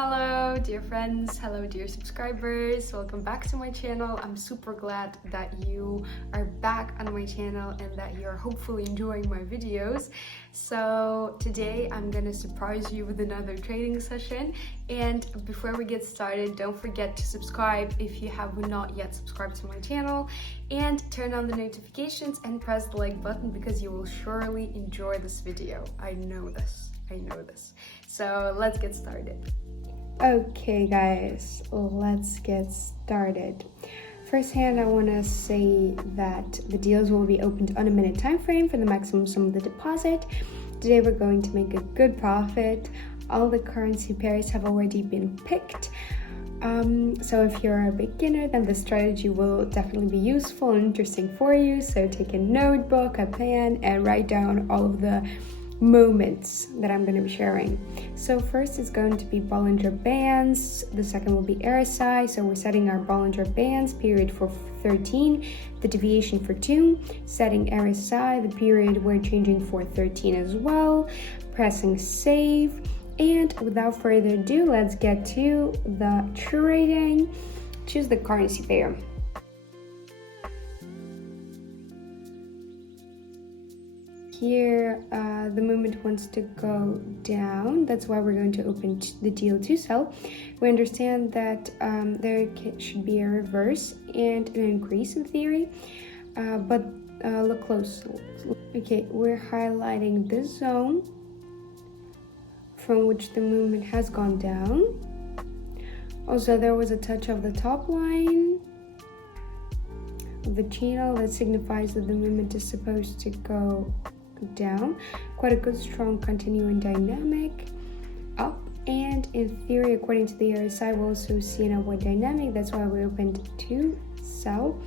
Hello dear friends, hello dear subscribers, welcome back to my channel. I'm super glad that you are back on my channel and that you're hopefully enjoying my videos. So today I'm gonna surprise you with another trading session, and before we get started, don't forget to subscribe if you have not yet subscribed to my channel, and turn on the notifications and press the like button because you will surely enjoy this video. I know this. So let's get started. Okay guys, let's get started. First hand, I want to say that the deals will be opened on a minute time frame for the maximum sum of the deposit. Today we're going to make a good profit. All the currency pairs have already been picked. So if you're a beginner, then the strategy will definitely be useful and interesting for you. So take a notebook, a pen, and write down all of the moments that I'm going to be sharing. So first is going to be Bollinger Bands, the second will be RSI, so we're setting our Bollinger Bands period for 13, the deviation for 2, setting RSI, the period we're changing for 13 as well, pressing save, and without further ado, let's get to the trading. Choose the currency pair. Here, the movement wants to go down. That's why we're going to open the deal to sell. We understand that there should be a reverse and an increase in theory, but look close. Okay, we're highlighting this zone from which the movement has gone down. Also, there was a touch of the top line of the channel that signifies that the movement is supposed to go down. Quite a good strong continuing dynamic up, and in theory, according to the RSI, we'll also see an upward dynamic. That's why we opened to sell,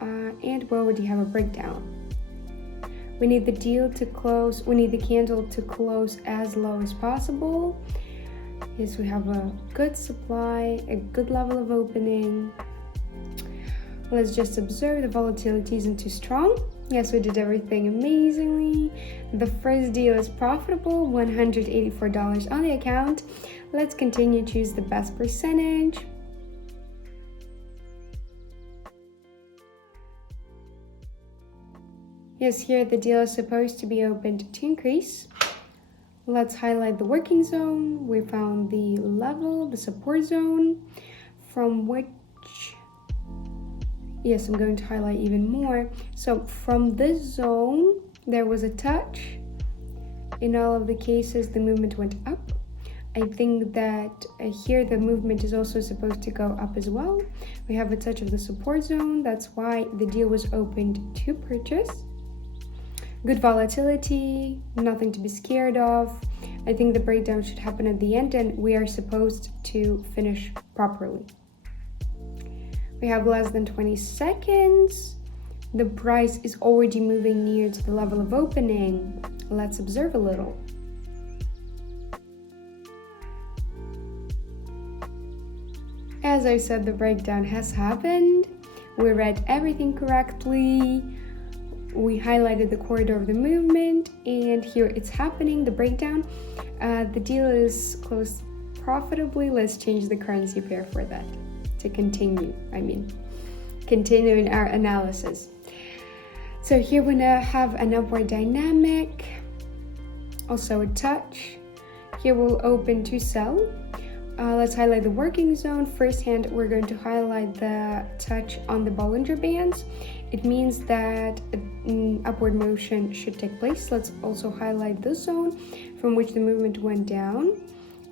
and we already have a breakdown. We need the deal to close, we need the candle to close as low as possible. Yes, we have a good supply, a good level of opening. Let's just observe the volatility isn't too strong. Yes, we did everything amazingly. The first deal is profitable, $184 on the account. Let's continue to choose the best percentage. Yes, here the deal is supposed to be opened to increase. Let's highlight the working zone. We found the level, the support zone, from which, yes, I'm going to highlight even more. So from this zone, there was a touch. In all of the cases, the movement went up. I think that here the movement is also supposed to go up as well. We have a touch of the support zone. That's why the deal was opened to purchase. Good volatility, nothing to be scared of. I think the breakdown should happen at the end, and we are supposed to finish properly. We have less than 20 seconds. The price is already moving near to the level of opening. Let's observe a little. As I said, the breakdown has happened. We read everything correctly. We highlighted the corridor of the movement, and here it's happening, the breakdown. The deal is closed profitably. Let's change the currency pair for that to continue in our analysis. So here we now have an upward dynamic, also a touch. Here we'll open to sell. Let's highlight the working zone. First hand, we're going to highlight the touch on the Bollinger Bands. It means that an upward motion should take place. Let's also highlight the zone from which the movement went down.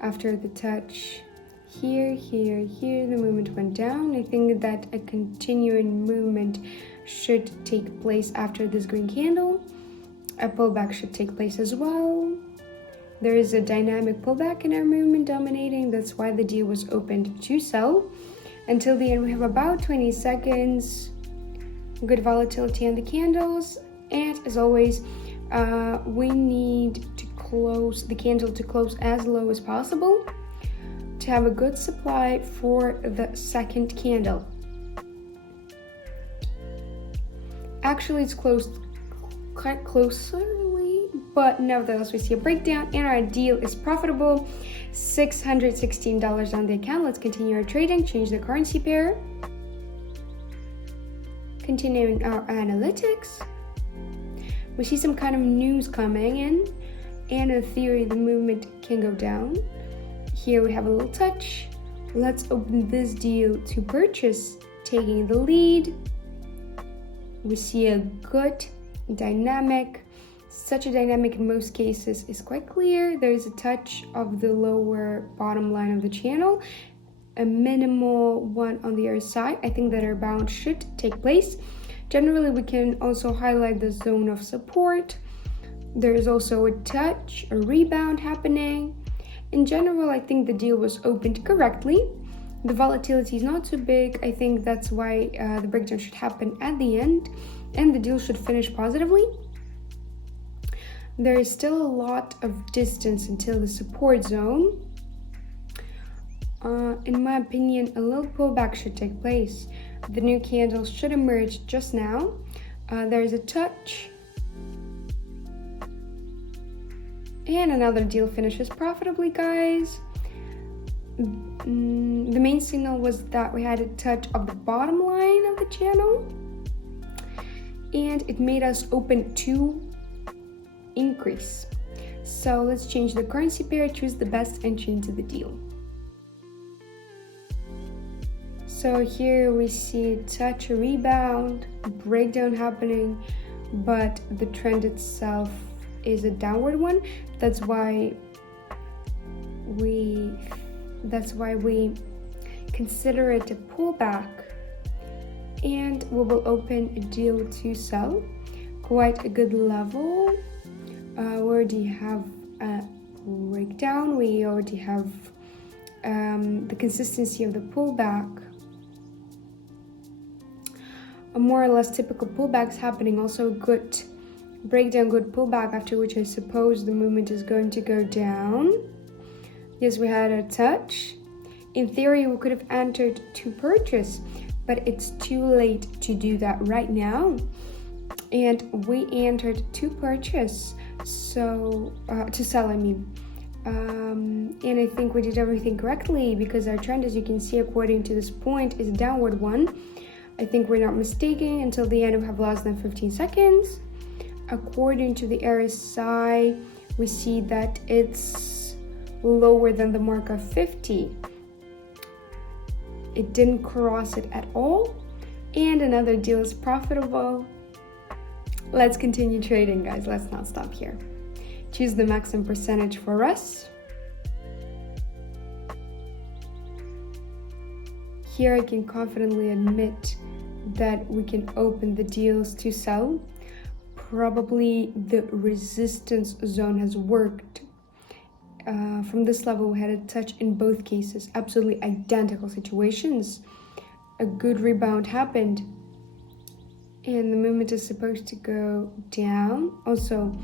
After the touch here, the movement went down. I think that a continuing movement should take place after this green candle. A pullback should take place as well. There is a dynamic pullback in our movement dominating. That's why the deal was opened to sell. Until the end, we have about 20 seconds. Good volatility on the candles. And as always, we need to close the candle to close as low as possible to have a good supply for the second candle. Actually, it's closed quite closely, but nevertheless we see a breakdown and our deal is profitable. $616 on the account. Let's continue our trading, change the currency pair. Continuing our analytics. We see some kind of news coming in, and in theory the movement can go down. Here we have a little touch. Let's open this deal to purchase, taking the lead. We see a good dynamic. Such a dynamic in most cases is quite clear. There is a touch of the lower bottom line of the channel, a minimal one on the other side. I think that our bounce should take place. Generally, we can also highlight the zone of support. There is also a touch, a rebound happening. In general, I think the deal was opened correctly. The volatility is not too big. I think that's why the breakdown should happen at the end, and the deal should finish positively. There is still a lot of distance until the support zone. In my opinion, a little pullback should take place. The new candle should emerge just now. There is a touch. And another deal finishes profitably, guys. The main signal was that we had a touch of the bottom line of the channel, and it made us open to increase. So let's change the currency pair, choose the best entry into the deal. So here we see a touch, a rebound, a breakdown happening, but the trend itself is a downward one. That's why we consider it a pullback, and we will open a deal to sell. Quite a good level. We already have a breakdown. We already have the consistency of the pullback. A more or less typical pullbacks happening. Also good breakdown, good pullback, after which I suppose the movement is going to go down. Yes, we had a touch. In theory, we could have entered to purchase, but it's too late to do that right now. And we entered to purchase, so to sell, I mean. And I think we did everything correctly, because our trend, as you can see, according to this point, is a downward one. I think we're not mistaken. Until the end, we have less than 15 seconds. According to the RSI, we see that it's lower than the mark of 50. It didn't cross it at all, and another deal is profitable. Let's continue trading, guys. Let's not stop here. Choose the maximum percentage for us. Here I can confidently admit that we can open the deals to sell. Probably the resistance zone has worked. From this level, we had a touch in both cases, absolutely identical situations. A good rebound happened, and the movement is supposed to go down. Also,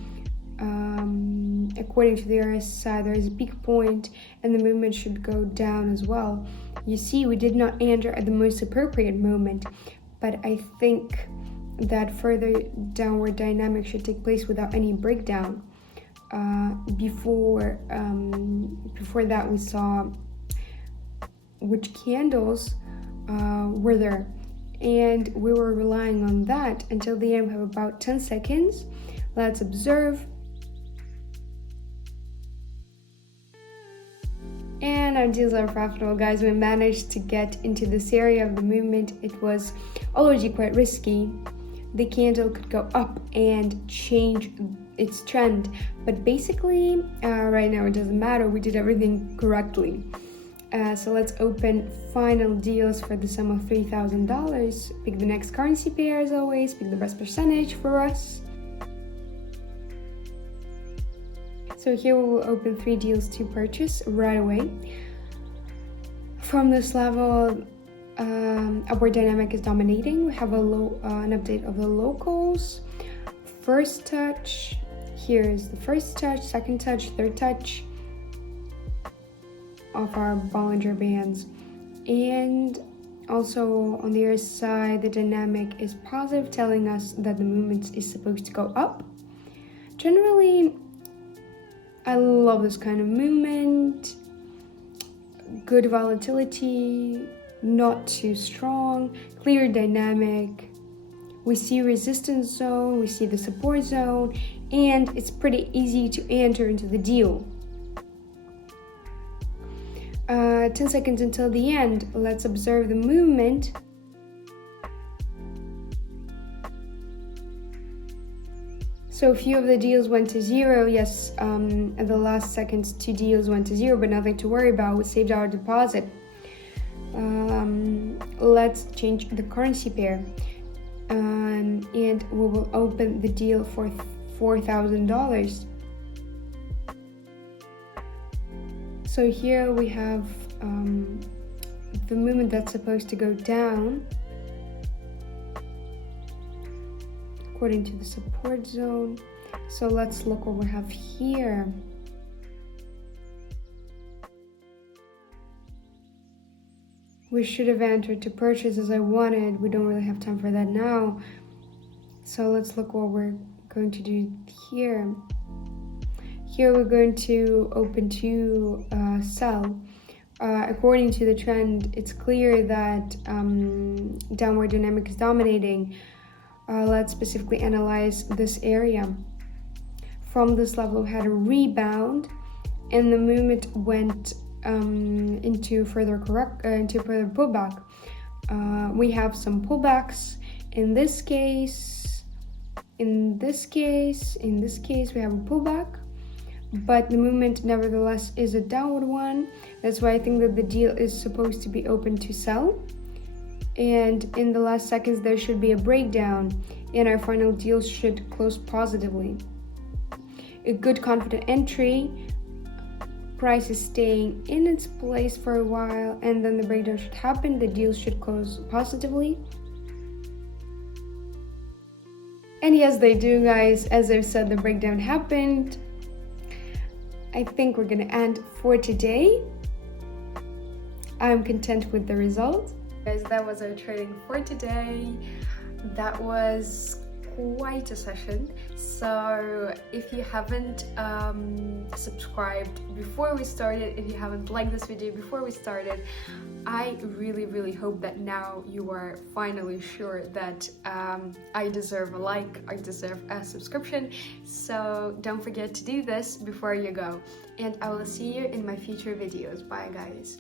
according to the RSI, there is a peak point, and the movement should go down as well. You see, we did not enter at the most appropriate moment, but I think that further downward dynamic should take place without any breakdown. Before that, we saw which candles were there, and we were relying on that until the end. We have about 10 seconds. Let's observe. And our deals are profitable, guys. We managed to get into this area of the movement. It was already quite risky. The candle could go up and change its trend, but basically right now it doesn't matter. We did everything correctly. So let's open final deals for the sum of $3,000. Pick the next currency pair as always. Pick the best percentage for us. So here we will open 3 deals to purchase right away. From this level, upward dynamic is dominating. We have an update of the locals. First touch. Here is the first touch, second touch, third touch of our Bollinger Bands. And also on the other side, the dynamic is positive, telling us that the movement is supposed to go up. Generally, I love this kind of movement. good volatility, not too strong, clear dynamic. We see resistance zone, we see the support zone, and it's pretty easy to enter into the deal. 10 seconds until the end. Let's observe the movement. So a few of the deals went to zero. Yes, at the last seconds, 2 deals went to zero, but nothing to worry about. We saved our deposit. Let's change the currency pair, and we will open the deal for $4,000. So here we have the movement that's supposed to go down according to the support zone. So let's look what we have here. We should have entered to purchase as I wanted. We don't really have time for that now. So let's look what we're going to do here. Here we're going to open to sell. According to the trend, it's clear that downward dynamic is dominating. Let's specifically analyze this area. From this level, we had a rebound, and the movement went into further pullback. We have some pullbacks. In this case, we have a pullback, but the movement nevertheless is a downward one. That's why I think that the deal is supposed to be open to sell. And in the last seconds, there should be a breakdown, and our final deal should close positively. A good confident entry. Price is staying in its place for a while, and then the breakdown should happen. The deal should close positively. And yes, they do, guys. As I said, the breakdown happened. I think we're gonna end for today. I'm content with the result. Guys, that was our trading for today. That was quite a session. So if you haven't subscribed before we started, if you haven't liked this video before we started, I really hope that now you are finally sure that I deserve a like, I deserve a subscription. So don't forget to do this before you go, and I will see you in my future videos. Bye, guys.